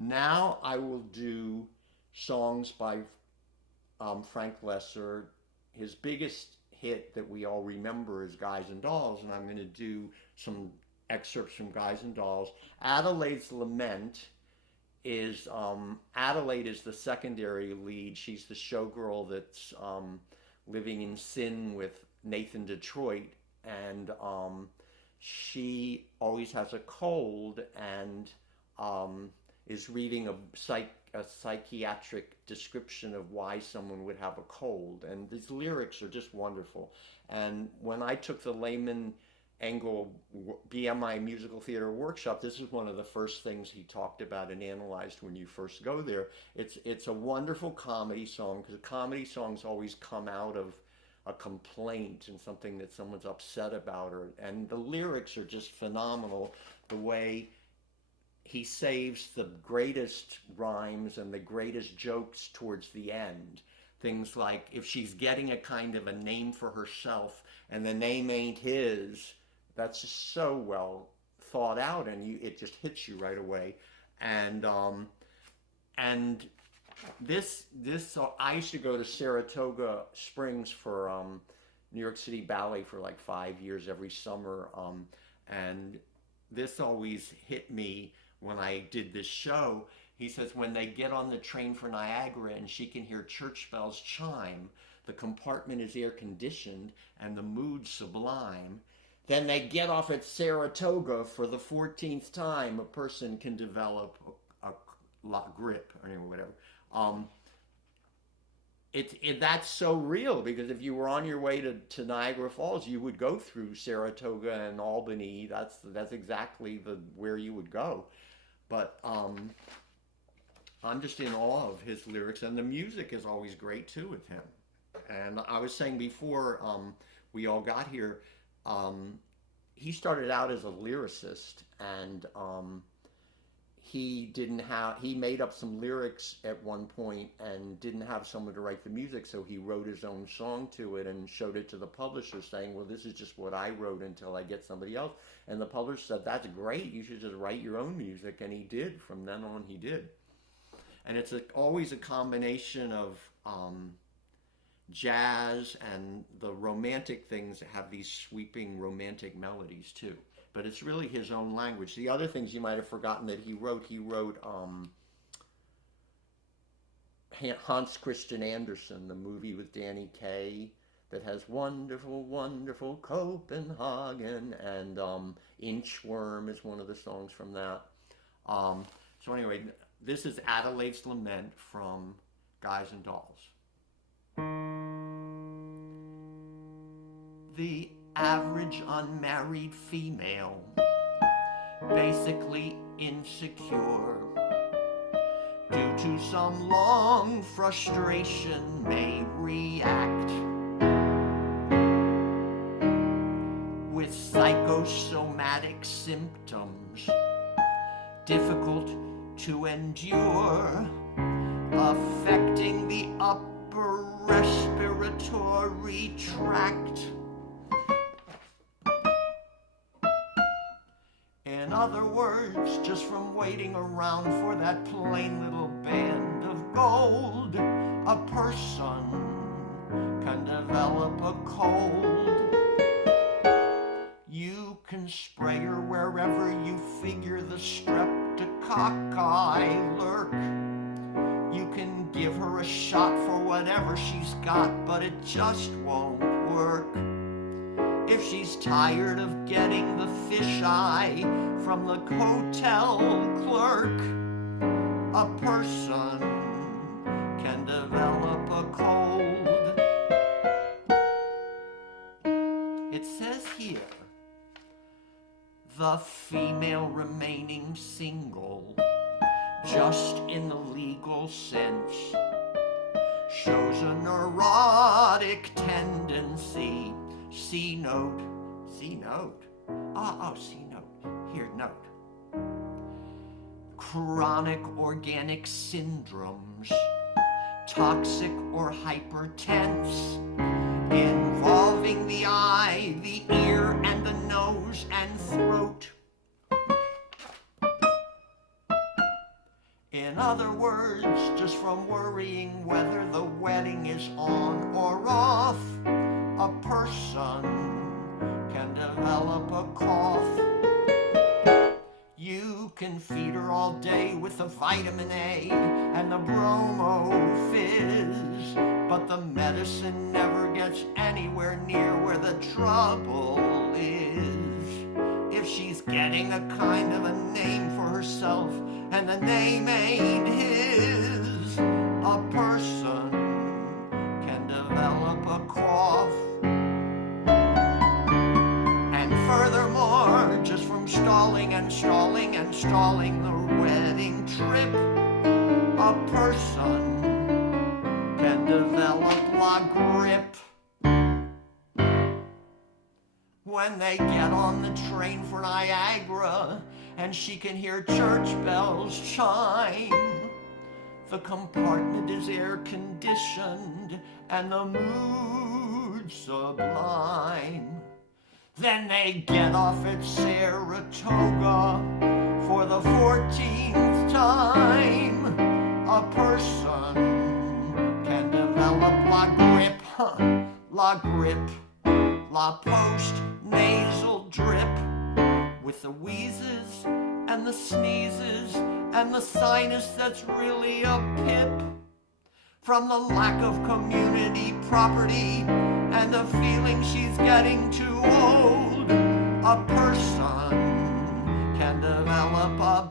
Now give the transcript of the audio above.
Now I will do songs by Frank Loesser. His biggest hit that we all remember is Guys and Dolls, and I'm going to do some excerpts from Guys and Dolls. Adelaide's Lament is Adelaide is the secondary lead. She's the showgirl that's living in sin with Nathan Detroit, and she always has a cold and is reading a psychiatric description of why someone would have a cold. And these lyrics are just wonderful. And when I took the Lehman Engel BMI musical theater workshop, this is one of the first things he talked about and analyzed when you first go there. It's a wonderful comedy song, because comedy songs always come out of a complaint and something that someone's upset about, and the lyrics are just phenomenal. The way he saves the greatest rhymes and the greatest jokes towards the end. Things like, if she's getting a kind of a name for herself and the name ain't his, that's just so well thought out, and it just hits you right away. And this I used to go to Saratoga Springs for New York City Ballet for like 5 years every summer, and this always hit me when I did this show. He says when they get on the train for Niagara and she can hear church bells chime, the compartment is air conditioned and the mood sublime. Then they get off at Saratoga for the 14th time. A person can develop a grip, or whatever. That's so real, because if you were on your way to Niagara Falls, you would go through Saratoga and Albany. That's exactly where you would go. But I'm just in awe of his lyrics, and the music is always great too with him. And I was saying before we all got here, he started out as a lyricist, and he made up some lyrics at one point and didn't have someone to write the music, so he wrote his own song to it and showed it to the publisher, saying, well, this is just what I wrote until I get somebody else. And the publisher said, that's great, you should just write your own music. And he did. From then on, he did. And it's always a combination of jazz and the romantic things that have these sweeping romantic melodies too. But it's really his own language. The other things you might have forgotten that he wrote Hans Christian Andersen, the movie with Danny Kaye that has Wonderful, Wonderful Copenhagen, and Inchworm is one of the songs from that. So anyway, this is Adelaide's Lament from Guys and Dolls. The average unmarried female, basically insecure, due to some long frustration, may react with psychosomatic symptoms difficult to endure, affecting the upper respiratory tract. In other words, just from waiting around for that plain little band of gold, a person can develop a cold. You can spray her wherever you figure the streptococci lurk. You can give her a shot for whatever she's got, but it just won't work. If she's tired of getting the fisheye from the hotel clerk, a person can develop a cold. It says here, the female remaining single, just in the legal sense, shows a neurotic tendency. C note, C note, C note, here, note. Chronic organic syndromes, toxic or hypertense, involving the eye, the ear, and the nose and throat. In other words, just from worrying whether the wedding is on or off, a person can develop a cough. You can feed her all day with the vitamin A and the bromo fizz, but the medicine never gets anywhere near where the trouble is. If she's getting a kind of a name for herself and the name ain't his, a person can develop a cough. And furthermore, just from stalling and stalling and stalling the wedding trip, a person can develop la grippe. When they get on the train for Niagara and she can hear church bells chime, the compartment is air-conditioned and the mood sublime. Then they get off at Saratoga for the 14th time. A person can develop la grippe, la grippe, la post-nasal drip, with the wheezes and the sneezes and the sinus that's really a pip, from the lack of community property and the feeling she's getting too old. A person can develop a